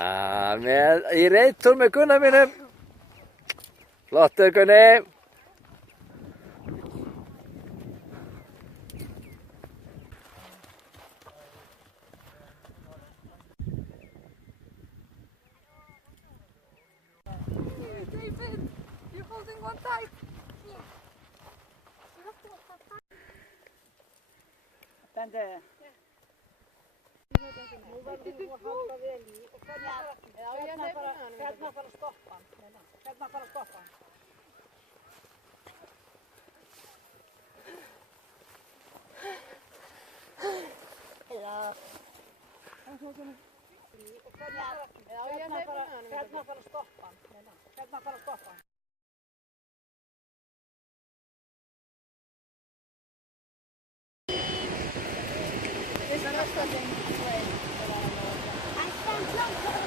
Í reiðtúr með Gunnar mínum. Flottu Gunni. David, you're holding one tight. Bende. Nú verður þú að halda vel í og hérna fara að stoppa hann. Hérna fara að stoppa hann. Hello. Hérna fara að stoppa hann. Hérna fara að stoppa hann. This is not something to play. I can't jump.